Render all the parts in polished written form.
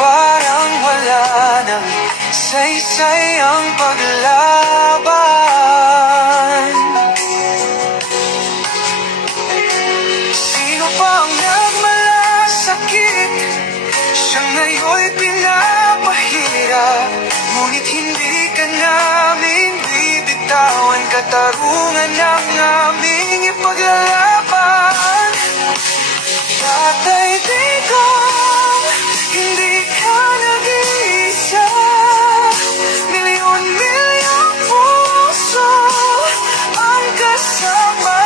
Parang wala nang saysay ang paglaban. Sino bang nagmalasakit? Siya ngayon'y pinapahirap, ngunit hindi ka namin bibitawan. Katarungan ang aming ipaglalaban. Tatay Digong, hindi ka nag-iisa. Milyon-milyong puso ang kasama.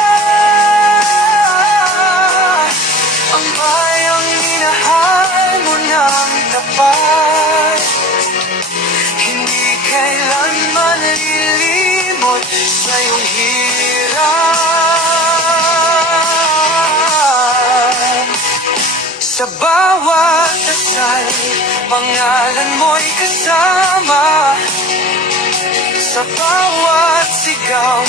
Ang bayang minahal mo ng tapat, hindi kailanman lilimot sa iyong hirap. Sa bawat dasal, pangalan mo'y kasama. Sa bawat sigaw,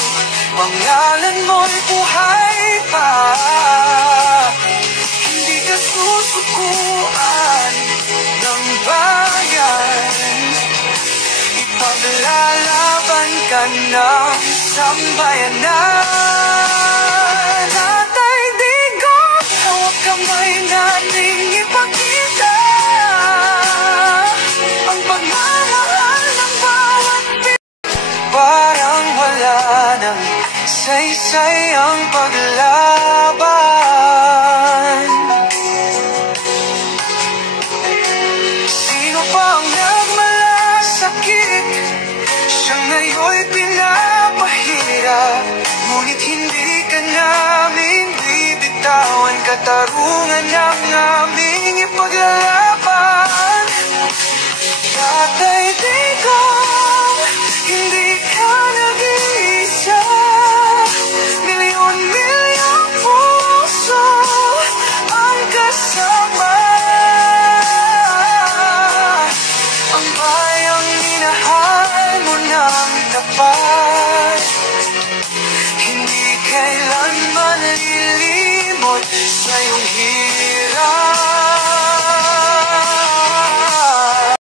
pangalan mo'y buhay pa. Hindi ka susukuan ng bayan, ipaglalaban ka ng sambayanan. Tatay Digong, hawak kamay nating ipakita ang pagmamahal ng bawat Parang wala nang saysay ang paglaban. Sino bang nagmalasakit? Siya ngayon'y pinapahirap, ngunit hindi ka namin bibitawan. Katarungan ang aming ipaglalaban. Tatay Digong, hindi ka nag-iisa. Milyon-milyong puso ang kasama. Ang bayang minahal mo ng tapat, hindi kailanman lilimot sa iyong hirap.